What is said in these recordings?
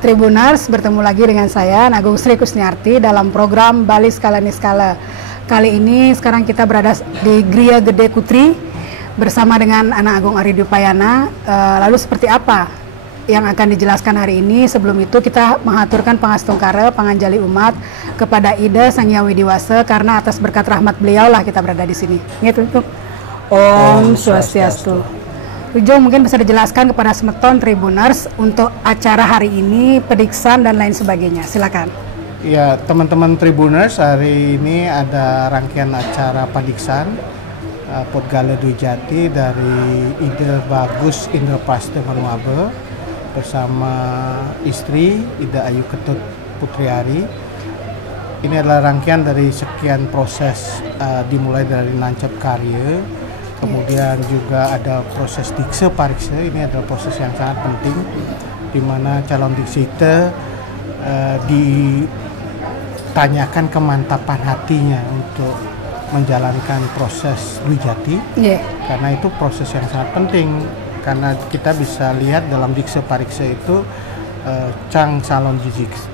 Tribuners, bertemu lagi dengan saya Nagung Sri Kusniarti dalam program Bali Skala Niskala. Kali ini sekarang kita berada di Gria Gede Kutri bersama dengan Anak Agung Ari Dupayana. Lalu seperti apa yang akan dijelaskan hari ini? Sebelum itu kita mengaturkan pangastungkara panganjali umat kepada Ida Sang Hyang Widiwasa, karena atas berkat rahmat beliau lah kita berada di sini. Gitu. Om Swastiastu. Ujung mungkin bisa dijelaskan kepada semeton Tribuners untuk acara hari ini, pediksan dan lain sebagainya. Silakan. Ya, teman-teman Tribuners, hari ini ada rangkaian acara padiksan Podgala Dwi Jati dari Ida Bagus Indraprasta Manuabe bersama istri Ida Ayu Ketut Putriari. Ini adalah rangkaian dari sekian proses, dimulai dari nancap karya, kemudian juga ada proses dikse pariksa. Ini adalah proses yang sangat penting di mana calon diksita ditanyakan kemantapan hatinya untuk menjalankan proses Dwijati. Karena itu proses yang sangat penting, karena kita bisa lihat dalam dikse pariksa itu cang calon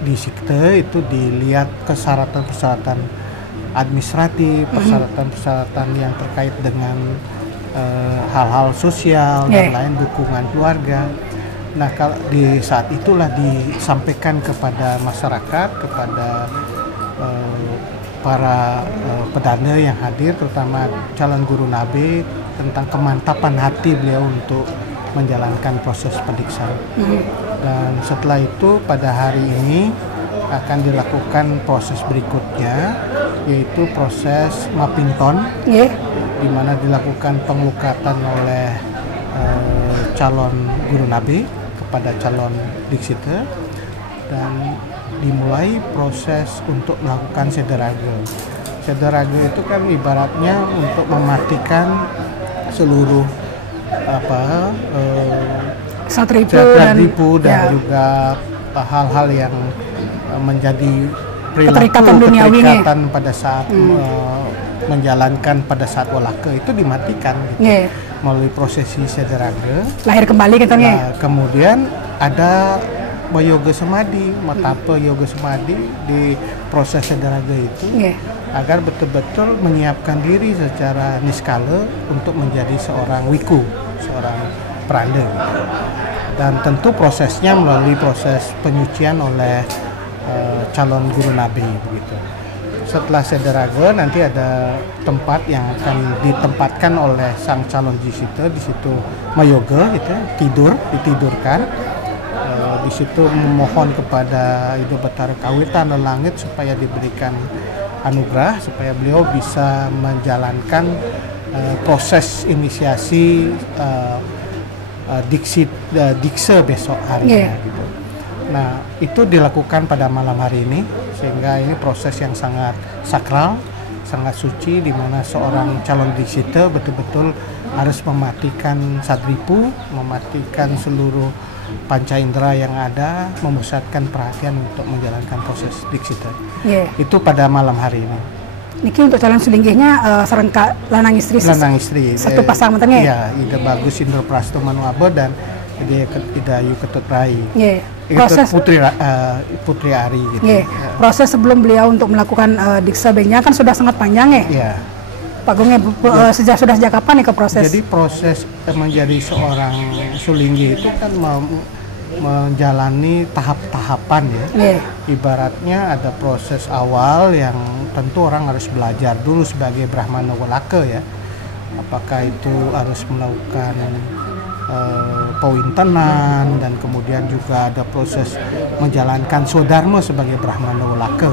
disikta itu dilihat persyaratan administratif, persyaratan yang terkait dengan hal-hal sosial dan lain, dukungan keluarga. Nah, kalau di saat itulah disampaikan kepada masyarakat, kepada para pedana yang hadir, terutama calon guru nabe, tentang kemantapan hati beliau untuk menjalankan proses pediksaan. Dan setelah itu pada hari ini akan dilakukan proses berikutnya, yaitu proses mappington, di mana dilakukan penglukatan oleh calon guru nabe kepada calon diksita, dan dimulai proses untuk melakukan sederaga. Sederaga itu kan ibaratnya untuk mematikan seluruh satripu dan juga hal-hal yang menjadi keterikatan pada saat menjalankan pada saat walaka itu dimatikan gitu. Melalui prosesi sederaga lahir kembali katanya. Nah, kemudian ada yoga semadi, matapa yoga semadi di proses sederaga itu, agar betul-betul menyiapkan diri secara niskala untuk menjadi seorang wiku, seorang peranda gitu. Dan tentu prosesnya melalui proses penyucian oleh calon guru nabi begitu. Setelah sederaga nanti ada tempat yang akan ditempatkan oleh sang calon jisita, di situ mayoga itu ditidurkan. Di situ memohon kepada Ibu Betara Kawitan dan Langit supaya diberikan anugerah supaya beliau bisa menjalankan proses inisiasi dikse besok harinya gitu. Nah, itu dilakukan pada malam hari ini, sehingga ini proses yang sangat sakral, sangat suci, di mana seorang calon diksita betul-betul harus mematikan sadripu, mematikan seluruh panca indera yang ada, memusatkan perhatian untuk menjalankan proses diksita. Itu pada malam hari ini. Niki untuk calon selinggihnya serengka lanang istri. Satu pasang mantannya. Iya, Ida Bagus Indraprasta Manuabe dan Ida Ayu Ketut Rai. Proses Putri Ari gitu. Proses sebelum beliau untuk melakukan diksa bengnya kan sudah sangat panjang ya. Pak Gongnya sejak kapan nih ke proses? Jadi proses menjadi seorang sulinggi itu kan menjalani tahap-tahapan ya. Ibaratnya ada proses awal yang tentu orang harus belajar dulu sebagai Brahmana Walaka ya. Apakah itu harus melakukan pewintenan, dan kemudian juga ada proses menjalankan sodharma sebagai Brahmana Walaka.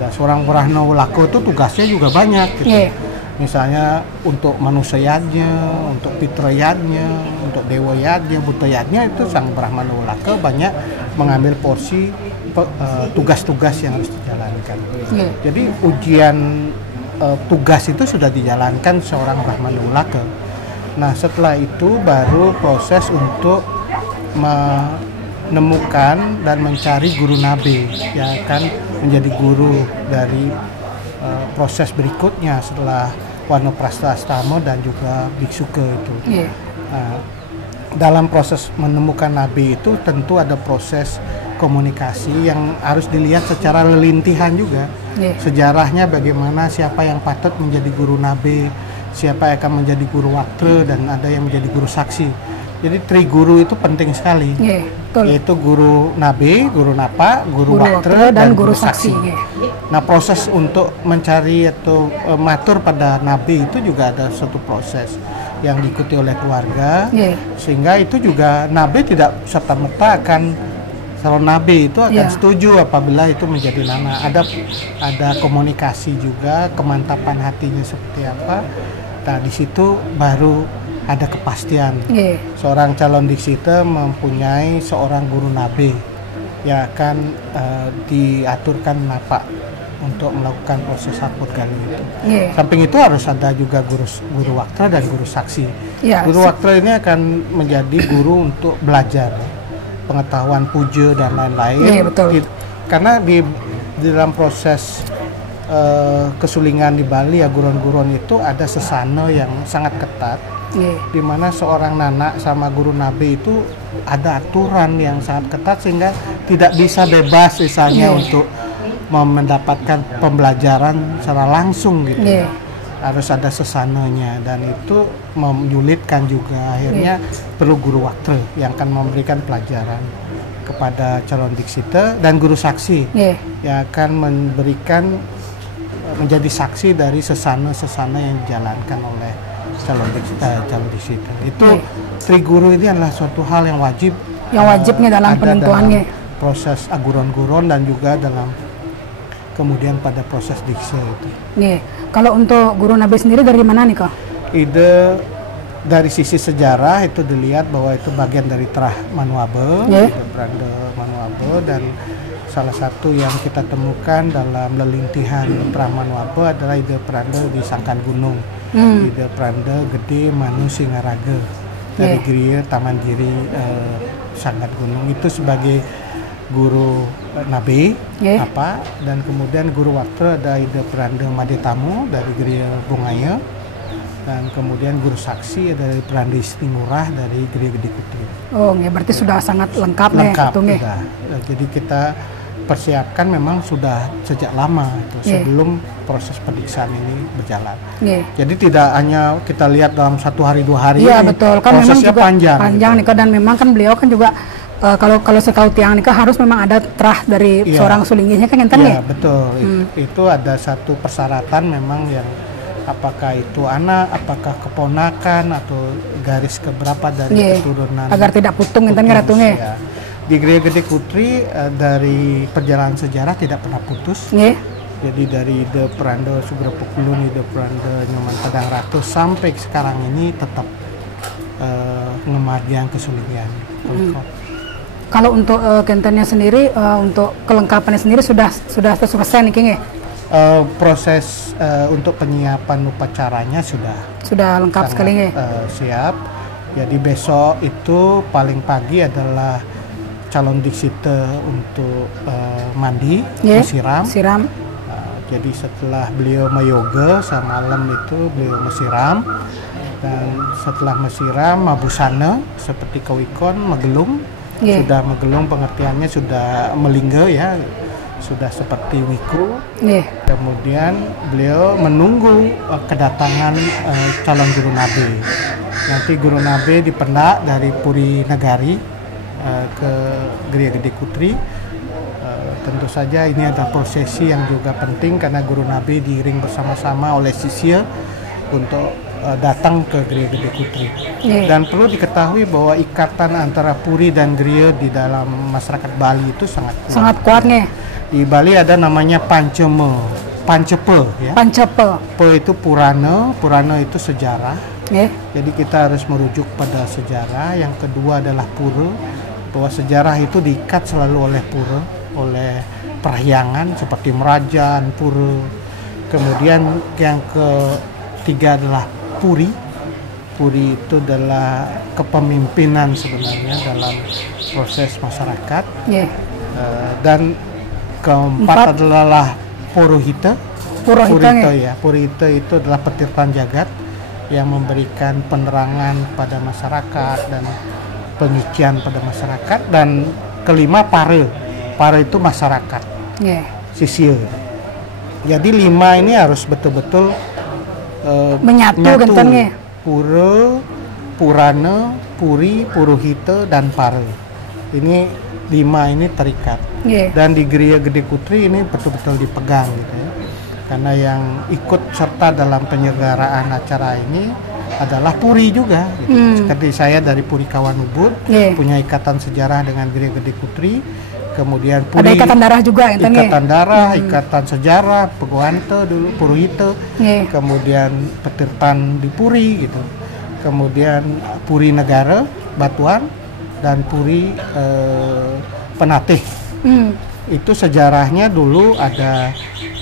Dan seorang Brahmana Walaka itu tugasnya juga banyak gitu. Misalnya untuk manusia yadnya, untuk pitra yadnya, untuk dewa yadnya, buta yadnya, itu sang Brahmana Walaka banyak mengambil porsi tugas-tugas yang harus dijalankan. Jadi ujian tugas itu sudah dijalankan seorang Brahmana Walaka. Nah, setelah itu baru proses untuk menemukan dan mencari guru nabi yang akan menjadi guru dari proses berikutnya setelah Wanaprastha Astama dan juga Biksuke itu. Nah, dalam proses menemukan nabi itu tentu ada proses komunikasi yang harus dilihat secara lelintihan juga. Sejarahnya bagaimana, siapa yang patut menjadi guru nabe, siapa yang akan menjadi guru waktu, dan ada yang menjadi guru saksi. Jadi triguru itu penting sekali, yaitu guru nabe, guru napa, guru waktu, dan guru saksi. Nah, proses untuk mencari atau matur pada nabe itu juga ada suatu proses yang diikuti oleh keluarga, sehingga itu juga nabe tidak serta-merta akan calon nabe itu akan setuju apabila itu menjadi nana. Ada komunikasi juga, kemantapan hatinya seperti apa. Nah, di situ baru ada kepastian. Seorang calon diksita mempunyai seorang guru nabe yang akan diaturkan napa untuk melakukan proses akut gali itu. Samping itu harus ada juga guru waktra dan guru saksi. Guru waktra ini akan menjadi guru untuk belajar pengetahuan puja dan lain-lain. Karena di dalam proses kesulingan di Bali ya, guron-guron itu ada sesana yang sangat ketat. Di mana seorang nana sama guru nabe itu ada aturan yang sangat ketat sehingga tidak bisa bebas misalnya untuk mendapatkan pembelajaran secara langsung gitu. Harus ada sesananya, dan itu menyulitkan juga. Akhirnya perlu guru waktu yang akan memberikan pelajaran kepada calon diksita, dan guru saksi yang akan menjadi saksi dari sesana-sesana yang dijalankan oleh calon diksita. Itu triguru ini adalah suatu hal yang wajibnya dalam penentuannya, dalam proses aguron-guron dan juga dalam kemudian pada proses dikse itu. Kalau untuk guru nabe sendiri dari mana nih kok? Ide dari sisi sejarah itu dilihat bahwa itu bagian dari Terah Manuabe, Brande Manuabe, dan salah satu yang kita temukan dalam lelintihan Terah Manuabe adalah ide Prande di Sangkan Gunung. Ide Prande Gede Manu Singaraga dari Griya Taman Giri Sangkan Gunung itu sebagai guru nabe apa, dan kemudian guru waktu ada ide Prande Madetamu dari Griya Bungaya, dan kemudian guru saksi dari Prande Istimurah dari Griya Gede Kutri. Berarti sudah sangat lengkap sudah. Jadi kita persiapkan memang sudah sejak lama itu, sebelum proses pendiksaan ini berjalan. Jadi tidak hanya kita lihat dalam 1 hari 2 hari. Betul. Kan prosesnya memang juga panjang gitu. nih, dan memang kan beliau kan juga kalau sekau tiang nikah harus memang ada terah dari seorang sulingihnya kan enten ya. Betul. Itu ada satu persyaratan memang yang apakah itu anak, apakah keponakan atau garis keberapa dari keturunan, agar tidak putung enten ngeratungnya. Di Griya Gede Kutri dari perjalanan sejarah tidak pernah putus. Jadi dari ide Prande Sugrapukulun, ide Prande Nyoman Padang Ratu sampai sekarang ini tetap ngemargian kesulitan. Kalau untuk kentennya sendiri, untuk kelengkapannya sendiri sudah selesai nih King ya? Proses untuk penyiapan upacaranya sudah lengkap sekali ya? Siap. Jadi besok itu paling pagi adalah calon diksita untuk mandi, siram. Jadi setelah beliau mayoga semalam itu beliau mesiram, dan setelah mesiram mabusana seperti kawikon, magelung. Sudah magelung pengertiannya sudah melingga ya, sudah seperti wiku. Kemudian beliau menunggu kedatangan calon guru nabe. Nanti guru nabe dipendak dari Puri Nagari ke Griya Gede Kutri. Tentu saja ini ada prosesi yang juga penting karena guru nabe diiring bersama-sama oleh sisya untuk datang ke Griya Gede Kutri. Dan perlu diketahui bahwa ikatan antara Puri dan Griya di dalam masyarakat Bali itu sangat kuat nih. Di Bali ada namanya Pancepe ya. Pe itu Purana itu sejarah. Jadi kita harus merujuk pada sejarah. Yang kedua adalah Pura, bahwa sejarah itu diikat selalu oleh Pura, oleh perhyangan seperti Merajaan, Pura. Kemudian yang ketiga adalah Puri. Puri itu adalah kepemimpinan sebenarnya dalam proses masyarakat. Dan keempat adalah Purohita. Purohita itu adalah petirtan jagat yang memberikan penerangan pada masyarakat dan penyucian pada masyarakat. Dan kelima Pare Para itu masyarakat, sisir. Jadi 5 ini harus betul-betul menyatu. Pura, Purana, Puri, Puruhita, dan Para. Ini 5 ini terikat. Dan di Griya Gede Kutri ini betul-betul dipegang gitu ya. Karena yang ikut serta dalam penyelenggaraan acara ini adalah Puri juga gitu. Seperti saya dari Puri Kawan Ubud, punya ikatan sejarah dengan Griya Gede Kutri. Kemudian Puri, ada ikatan darah juga, ikatan darah, ikatan sejarah, Peguante dulu, Puruhita, kemudian Petirtan di Puri gitu, kemudian Puri Negara, Batuan, dan Puri Penatih. Itu sejarahnya dulu ada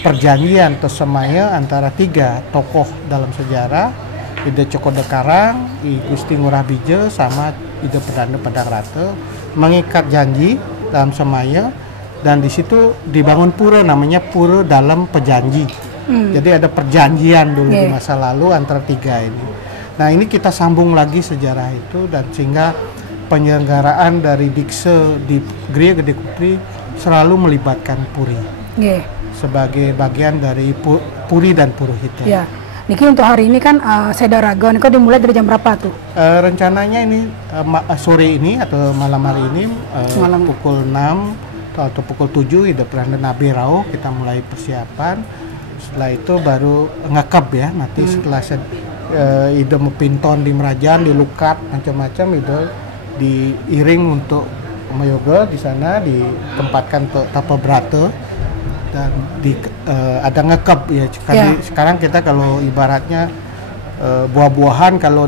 perjanjian tersemaya antara 3 tokoh dalam sejarah, Ida Cokodekarang, I Gusti Ngurah Bija, sama Ida Pedanda Pedang Rata, mengikat janji dalam semaya, dan di situ dibangun pura namanya Pura Dalam Pejanji. Jadi ada perjanjian dulu di masa lalu antara 3 ini. Nah, ini kita sambung lagi sejarah itu, dan sehingga penyelenggaraan dari Dikse di Griya Gede Kutri selalu melibatkan Puri sebagai bagian dari Puri dan Puruhita. Niki untuk hari ini kan Sedaraga ini dimulai dari jam berapa tuh? Rencananya ini sore ini atau malam hari ini pukul 6 atau pukul 7 Ida Peranda Nabi Rauh kita mulai persiapan. Setelah itu baru ngekep ya, nanti setelah Ida Mepinton di Merajaan, di Lukat, macam-macam Ida diiring untuk Mayoga di sana, ditempatkan ke Tapa Brata. Dan ada ngekep ya. Sekarang kita kalau ibaratnya buah-buahan kalau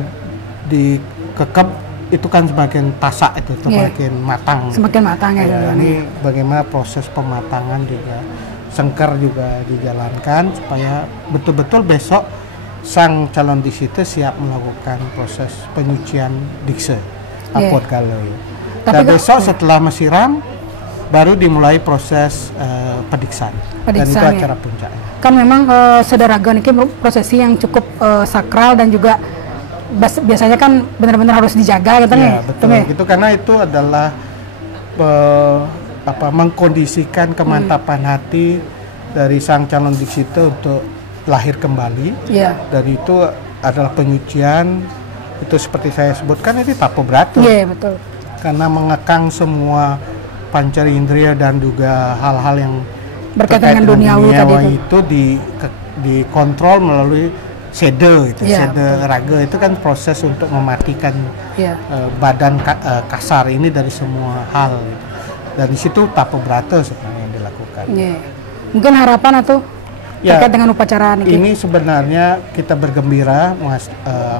dikekep itu kan semakin tasak, itu semakin matang. Semakin matang ya. Ini bagaimana proses pematangan juga, sengker juga dijalankan supaya betul-betul besok sang calon dikse siap melakukan proses penyucian dikse apot kalau ya. Dan besok setelah mesiram baru dimulai proses pediksaan, dan itu acara puncaknya. Kan memang Sedaraga ini prosesi yang cukup sakral dan juga biasanya kan benar-benar harus dijaga gitu ya, betul. Gitu, karena itu adalah mengkondisikan kemantapan hati dari sang calon dikse untuk lahir kembali. Dan itu adalah penyucian, itu seperti saya sebutkan, itu Tapa Brata. Betul. Karena mengekang semua pancar indera dan juga hal-hal yang berkaitan dengan duniawi itu dikontrol melalui sede itu. Sede raga itu kan proses untuk mematikan badan kasar ini dari semua hal. Dan di situ Tapa Brata sebenarnya yang dilakukan. Mungkin harapan atau terkait dengan upacara ini sebenarnya kita bergembira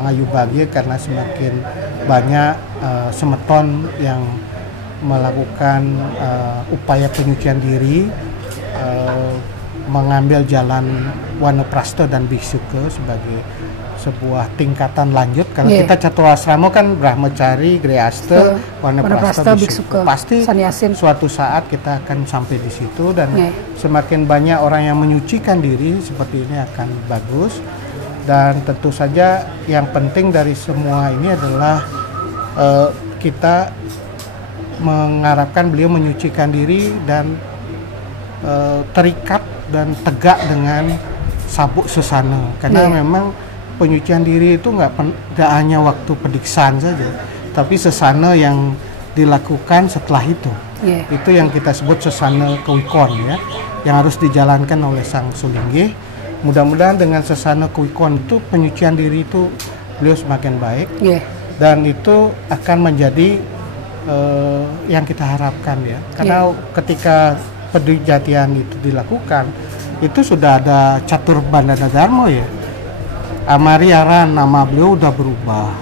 ngayu bahagia karena semakin banyak semeton yang melakukan upaya penyucian diri, mengambil jalan Wanaprasta dan Biksuke sebagai sebuah tingkatan lanjut. Kalau kita Caturasrama kan Brahmacari, Grihasta, Wanaprasta, Biksuke. Pasti suatu saat kita akan sampai di situ, dan semakin banyak orang yang menyucikan diri seperti ini akan bagus. Dan tentu saja yang penting dari semua ini adalah kita mengharapkan beliau menyucikan diri dan terikat dan tegak dengan sabuk sesana, karena memang penyucian diri itu nggak hanya waktu pediksaan saja, tapi sesana yang dilakukan setelah itu. Itu yang kita sebut sesana kewikon ya, yang harus dijalankan oleh sang Sulinggih. Mudah-mudahan dengan sesana kewikon itu penyucian diri itu beliau semakin baik, dan itu akan menjadi yang kita harapkan ya, karena ketika pedijatian itu dilakukan itu sudah ada Catur Bandana Dharma ya. Amari Aran nama beliau udah berubah,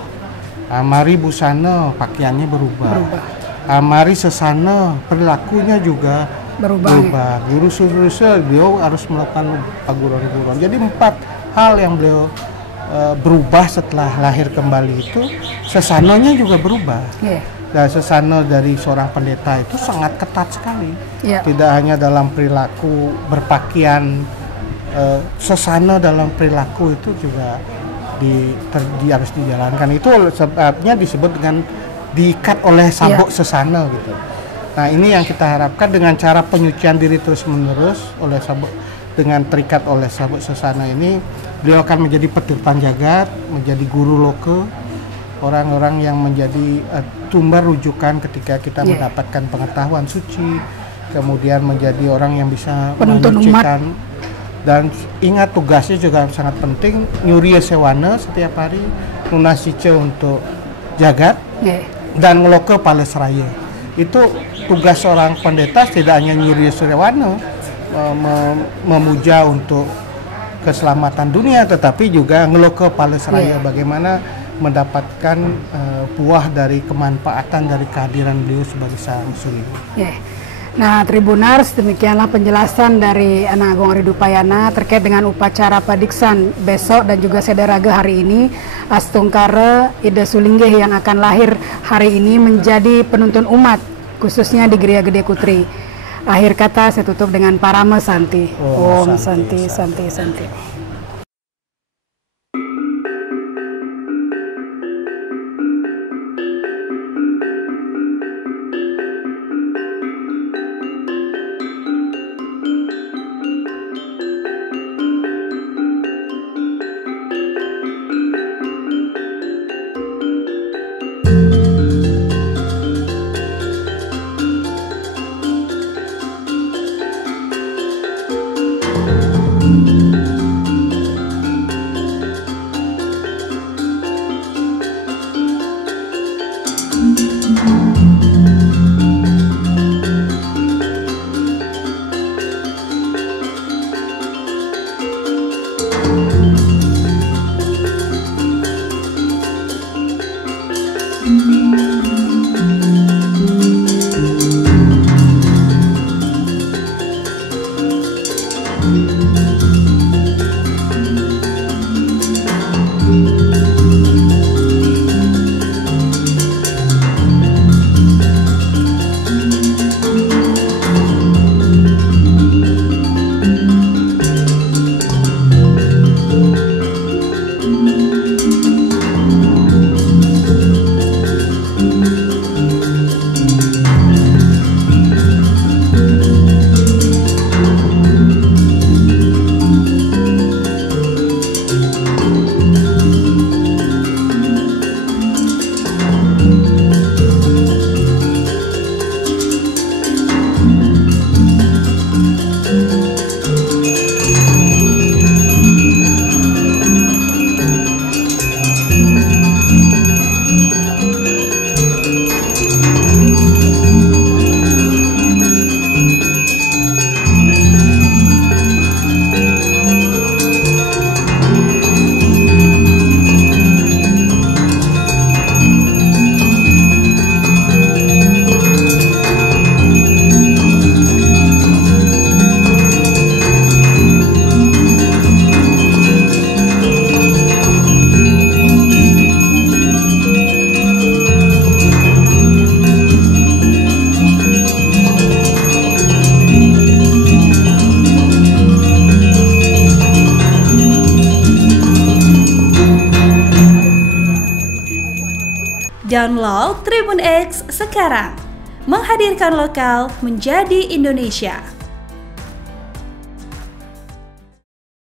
Amari Busana pakaiannya berubah. Amari Sesana perilakunya juga berubah. Guru Surusa beliau harus melakukan paguron-guron. Jadi 4 hal yang beliau berubah setelah lahir kembali itu, sesananya juga berubah. Dan sesana dari seorang pendeta itu sangat ketat sekali. Tidak hanya dalam perilaku berpakaian, sesana dalam perilaku itu juga harus dijalankan. Itu sebabnya disebut dengan diikat oleh sabuk sesana gitu. Nah, ini yang kita harapkan dengan cara penyucian diri terus-menerus oleh sabuk, dengan terikat oleh sabuk sesana ini, beliau akan menjadi petirtan jagat, menjadi guru loke, orang-orang yang menjadi sumber rujukan ketika kita mendapatkan pengetahuan suci, kemudian menjadi orang yang bisa menyucikan. Dan ingat tugasnya juga sangat penting, nyuri sewana setiap hari, nunasice untuk jagat, dan ngeloke palesraya. Itu tugas seorang pendeta, tidak hanya nyuri sewana, memuja untuk keselamatan dunia, tetapi juga ngeloke palesraya, bagaimana mendapatkan buah dari kemanfaatan dari kehadiran beliau sebagai sang suri. Nah, Tribunars, demikianlah penjelasan dari Anak Agung Ari Dupayana terkait dengan upacara Padiksan besok dan juga Sederaga hari ini. Astungkara Ida Sulinggih yang akan lahir hari ini menjadi penuntun umat, khususnya di Gria Gede Kutri. Akhir kata saya tutup dengan Parama Santi. Om Santi, Santi, Santi. Download Tribun X sekarang, menghadirkan lokal menjadi Indonesia.